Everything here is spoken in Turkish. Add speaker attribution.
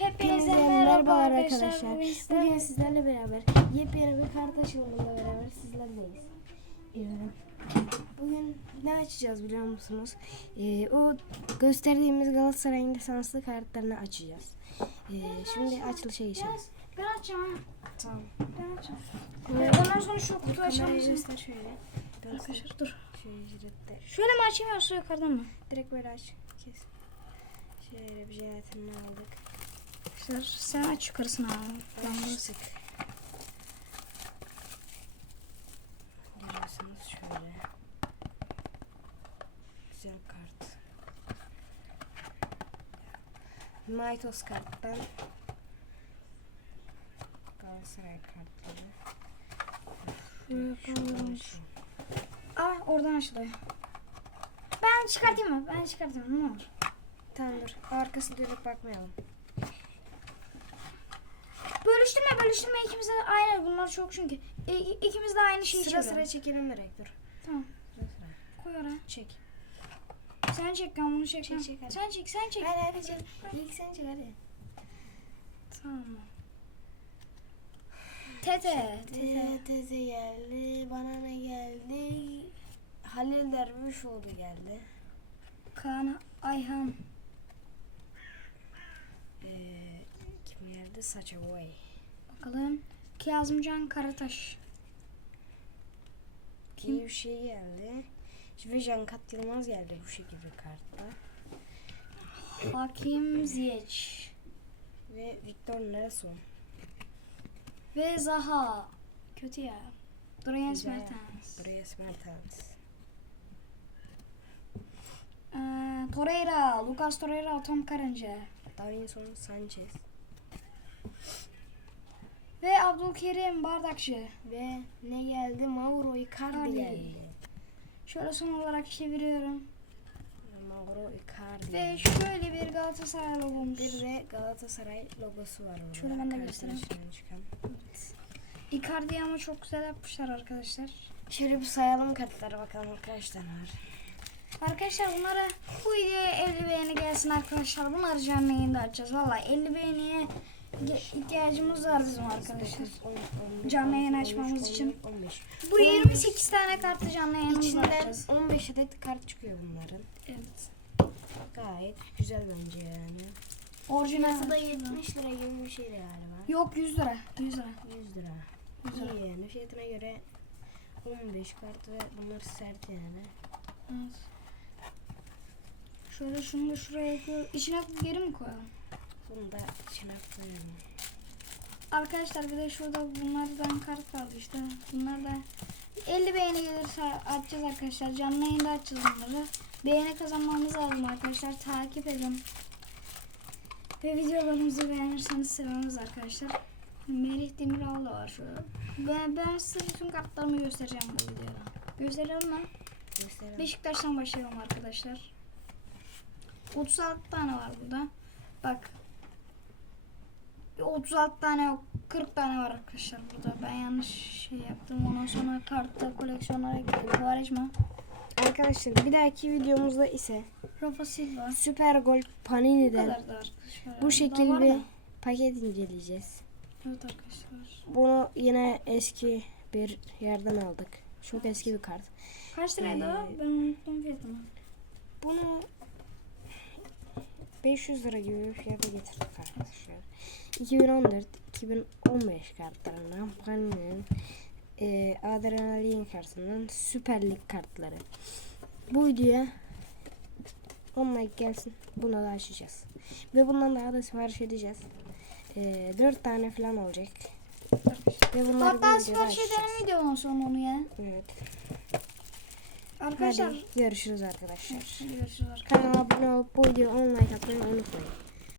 Speaker 1: Hepinize merhabalar arkadaşlar. Bugün sizlerle beraber yepyeni bir kart açılımıyla beraber sizlerleyiz. Ee, Bugün ne açacağız biliyor musunuz? Ee, o gösterdiğimiz Galatasaray'ın lisanslı kartlarını açacağız. Ee, şimdi açılışa geçelim.
Speaker 2: Ben açacağım.
Speaker 1: Tamam.
Speaker 2: Ben açacağım.
Speaker 1: Ee,
Speaker 2: Ondan sonra şu kutu açalım.
Speaker 1: Göster şöyle.
Speaker 2: Arkadaşlar dur.
Speaker 1: Şöyle
Speaker 2: mi açayım yoksa yukarıdan mı?
Speaker 1: Direkt böyle aç. Kes. Şöyle bir jelatinini aldık.
Speaker 2: Arkadaşlar sen aç yukarısını abi. Ben bunu.
Speaker 1: Görüyorsunuz şöyle. Güzel kart. Maitos karttan Galatasaray kartları.
Speaker 2: Aa oradan açılıyor. Ben çıkartayım mı? Ben çıkartayım ne olur.
Speaker 1: Tamam dur. Arkasını dönüp bakmayalım.
Speaker 2: Bölüştürme bölüştürme ikimiz de aynı bunlar çok çünkü. E, ikimiz de aynı şeyi
Speaker 1: Sıra sıra çekelim direkt dur.
Speaker 2: Tamam
Speaker 1: Sıra sıra.
Speaker 2: koy oraya.
Speaker 1: Çek.
Speaker 2: Sen çek ben bunu çekmem.
Speaker 1: Çek, çek, hadi.
Speaker 2: sen çek sen çek.
Speaker 1: Hadi hadi çek. İlk sen çek hadi.
Speaker 2: Tamam. Tete. Tete.
Speaker 1: Tete geldi. Bana ne geldi? Halil Dervişoğlu geldi.
Speaker 2: Kaan Ayhan.
Speaker 1: Ee, kim geldi? Saça Boy.
Speaker 2: Bakalım. Kazımcan Karataş. Kim?
Speaker 1: İyi bir şey geldi. Ve Cankat Yılmaz geldi bu şekilde kartta.
Speaker 2: Hakim Ziyech.
Speaker 1: Ve Victor Nelson.
Speaker 2: Ve Zaha. Kötü ya.
Speaker 1: Güzel.
Speaker 2: Mertens.
Speaker 1: Buraya Mertens.
Speaker 2: Ee, Torreira. Lucas Torreira. Tom Karınca.
Speaker 1: Davinson Sanchez.
Speaker 2: Ve Abdülkerim Bardakçı.
Speaker 1: Ve ne geldi? Mauro Icardi geldi.
Speaker 2: Şöyle son olarak çeviriyorum.
Speaker 1: Mauro Icardi.
Speaker 2: Ve şöyle bir Galatasaray logomuz.
Speaker 1: Bir de Galatasaray logosu var orada.
Speaker 2: Şöyle ben de göstereyim.
Speaker 1: çıkan.
Speaker 2: Icardi ama çok güzel yapmışlar arkadaşlar.
Speaker 1: Şöyle bir sayalım kartlara bakalım kaç tane var.
Speaker 2: Arkadaşlar bunlara bu videoya 50 beğeni gelsin arkadaşlar. Bunları canlı yayında açacağız. Valla 50 beğeniye ihtiyacımız var bizim arkadaşlar.
Speaker 1: 10,
Speaker 2: Canlı yayın açmamız için.
Speaker 1: 15.
Speaker 2: Buraya 28 tane kartı canlı yayınımızda
Speaker 1: İçinden
Speaker 2: açacağız.
Speaker 1: 15 adet kart çıkıyor bunların.
Speaker 2: Evet.
Speaker 1: Gayet güzel bence yani.
Speaker 2: Orijinal.
Speaker 1: Fiyatı da 70 lira gibi bir şeydi galiba.
Speaker 2: Yok 100 lira. 100 lira.
Speaker 1: 100 lira.
Speaker 2: 100 lira.
Speaker 1: İyi yani fiyatına göre 15 kart ve bunlar sert yani.
Speaker 2: Evet. Şöyle şunu da şuraya koy. İçine geri mi koyalım?
Speaker 1: Bunu da içine koyalım.
Speaker 2: Arkadaşlar bir de şurada bunlardan kart kaldı işte. Bunlar da 50 beğeni gelirse açacağız arkadaşlar. Canlı yayında açacağız bunları. Beğeni kazanmamız lazım arkadaşlar. Takip edin. Ve videolarımızı beğenirseniz seviniriz arkadaşlar. Melih Demiral da var şöyle. Ben, ben size bütün kartlarımı göstereceğim bu videoda. Gösterelim mi?
Speaker 1: Gösterelim.
Speaker 2: Beşiktaş'tan başlayalım arkadaşlar. 36 tane var burada. Bak. 36 tane yok. 40 tane var arkadaşlar burada. Ben yanlış şey yaptım. Ondan sonra kartta koleksiyonlara gidiyor. Quaresma.
Speaker 1: Arkadaşlar bir dahaki videomuzda ise
Speaker 2: Rafa Silva.
Speaker 1: Süper Gol
Speaker 2: Bu
Speaker 1: Panini'den bu
Speaker 2: Daha
Speaker 1: şekil bir paket inceleyeceğiz.
Speaker 2: Evet arkadaşlar.
Speaker 1: Bunu yine eski bir yerden aldık. Çok eski bir kart.
Speaker 2: Kaç liraydı?
Speaker 1: Ee,
Speaker 2: Ben unuttum fiyatını.
Speaker 1: Bunu 500 lira gibi bir fiyata getirdik arkadaşlar. 2014-2015 kartlarından Panini'nin e, Adrenalin kartından Süper Lig kartları. Bu videoya 10 like gelsin. Bunu da açacağız. Ve bundan daha da sipariş edeceğiz. E, 4 tane falan olacak. Ve bunları
Speaker 2: Hatta sipariş edelim videonun sonu onu ya.
Speaker 1: Evet.
Speaker 2: Arkadaşlar.
Speaker 1: Hadi görüşürüz arkadaşlar.
Speaker 2: Görüşürüz arkadaşlar.
Speaker 1: Kanala abone olup bu videoya 10 like atmayı unutmayın.